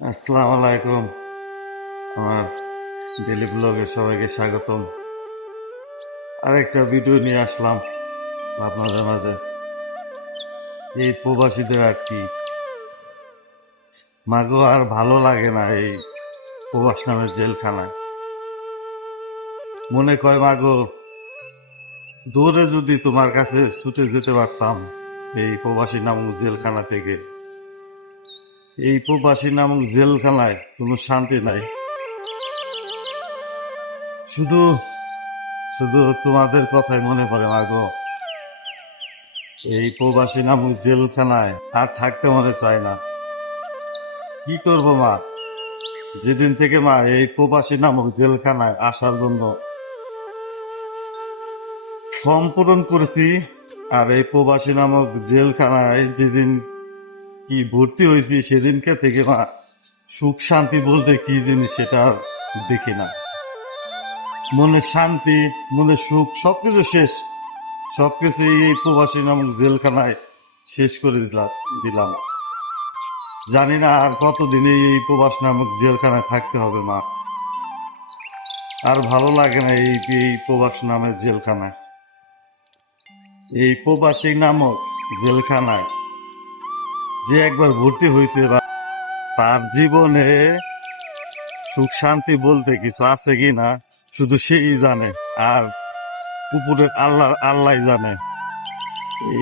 আসসালামু আলাইকুম। আমার ডেলি ব্লগে সবাইকে স্বাগতম। আরেকটা ভিডিও নিয়ে আসলাম আপনাদের মাঝে। এই প্রবাসীদের আর কি। মাগো আর ভালো লাগে না এই প্রবাস নামের জেলখানায়। মনে কয়, মাগো দৌড়ে যদি তোমার কাছে ছুটে যেতে পারতাম এই প্রবাসী নামক জেলখানা থেকে এই প্রবাসী নামক জেলখানায়, কোনো শান্তি নাই। শুধু শুধু তোমাদের কথাই মনে পড়ে মাগো এই প্রবাসী নামক জেলখানায়, আর থাকতে মনে চায় না। কি করব, মা? যেদিন থেকে, মা, এই প্রবাসী নামক জেলখানায় আসার জন্য ফর্ম পূরণ করেছি, আর এই প্রবাসী নামক জেলখানায় যেদিন কি ভর্তি হয়েছি সেদিনকে থেকে মা, সুখ শান্তি বলতে কি জিনিস সেটা আর দেখি না। মনে শান্তি, মনে সুখ, সবকিছু শেষ। সবকিছু এই প্রবাসী নামক জেলখানায় শেষ করে দিলাম দিলাম। জানি না আর কতদিনে এই প্রবাস নামক জেলখানায় থাকতে হবে মা। আর ভালো লাগে না এই এই প্রবাস নামের জেলখানায়। এই প্রবাসী নামক জেলখানায় যে একবার ভর্তি হয়েছে বা তার জীবনে সুখ শান্তি বলতে কিছু আছে কি না, শুধু সেই জানে আর উপরের আল্লাহ আল্লাহ জানে।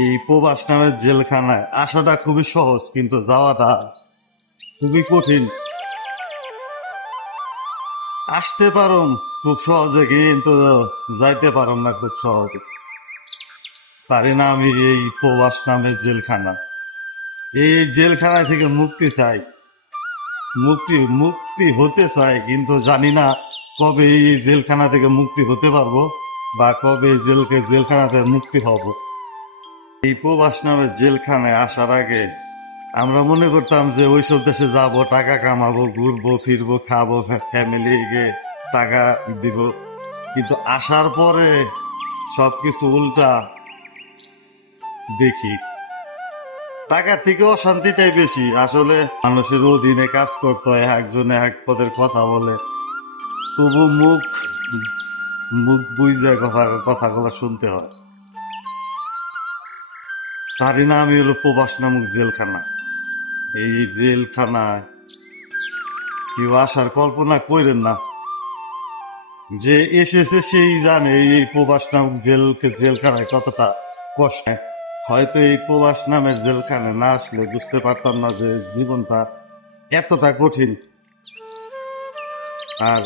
এই প্রবাস নামের জেলখানায় আসাটা খুবই সহজ, কিন্তু যাওয়াটা খুবই কঠিন। আসতে পারম খুব সহজে, কিন্তু যাইতে পারম না খুব সহজে। পারি না আমি এই প্রবাস নামের জেলখানা। এই জেলখানা থেকে মুক্তি চাই। মুক্তি মুক্তি হতে চাই, কিন্তু জানি না কবে এই জেলখানা থেকে মুক্তি হতে পারব বা কবে জেলকে জেলখানা থেকে মুক্তি হব। এই প্রবাস নামের জেলখানায় আসার আগে আমরা মনে করতাম যে ওইসব দেশে যাব, টাকা কামাবো, ঘুরবো, ফিরবো, খাব ফ্যামিলিকে টাকা দিব। কিন্তু আসার পরে সব কিছু উল্টা দেখি। টাকার থেকে অশান্তিটাই বেশি। আসলে মানুষের অধীনে কাজ করতে হয়, একজনে এক পদের কথা বলে। তবু মুখ মুখ বুঝে কথা, কথাগুলো শুনতে হয়। তারই না আমি হলো প্রবাস নামক জেলখানা। এই জেলখানায় কেউ আসার কল্পনা করেন না। যে এসেছে সেই জানে এই প্রবাস নামক জেলকে, জেলখানায় কতটা কষ্ট। হয়তো এই প্রবাস নামের জেলখানে না আসলে বুঝতে পারতাম না যে জীবনটা এতটা কঠিন। আর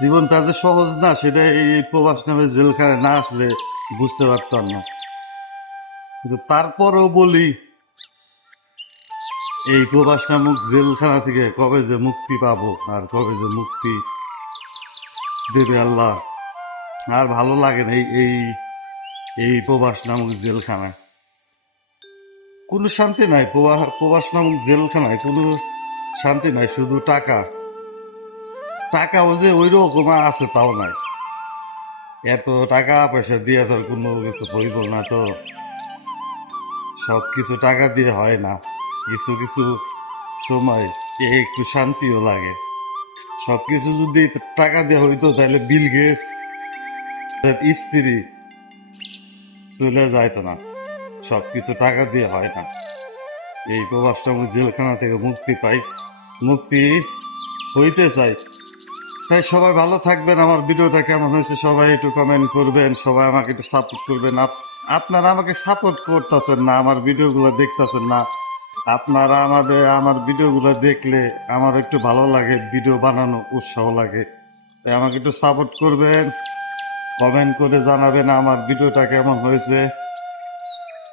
জীবনটা যে সহজ না, সেটা এই প্রবাস নামের জেলখানে না আসলে বুঝতে পারতাম না। কিন্তু তারপরেও বলি, এই প্রবাস নামক জেলখানা থেকে কবে যে মুক্তি পাবো আর কবে যে মুক্তি দেবে আল্লাহ, আর ভালো লাগে না এই এই এই প্রবাস নামক জেলখানায়। কোনো শান্তি নাই প্রবা- প্রবাস নামক জেলখানায় কোনো শান্তি নাই, শুধু টাকা। টাকা টাকাও যে ওই রকম আছে তাও নাই। এত টাকা পয়সা দিয়ে তো কোনো কিছু হইব না তো। সব কিছু টাকা দিয়ে হয় না। কিছু কিছু সময় একটু শান্তিও লাগে। সব কিছু যদি টাকা দিয়ে হইতো তাহলে বিল গেস স্ত্রী চলে যাইতো না। সব কিছু টাকা দিয়ে হয় না। এই প্রবাসটা আমি জেলখানা থেকে মুক্তি পাই। মুক্তি হইতে চাই। তাই সবাই ভালো থাকবেন। আমার ভিডিওটা কেমন হয়েছে সবাই একটু কমেন্ট করবেন। সবাই আমাকে একটু সাপোর্ট করবেন। আপ- আপনারা আমাকে সাপোর্ট করতেছেন না, আমার ভিডিওগুলো দেখতেছেন না। আপনারা আমাদের, আমার ভিডিওগুলো দেখলে আমার একটু ভালো লাগে, ভিডিও বানানো উৎসাহ লাগে। তাই আমাকে একটু সাপোর্ট করবেন। কমেন্ট করে জানাবেন আমার ভিডিওটা কেমন হয়েছে।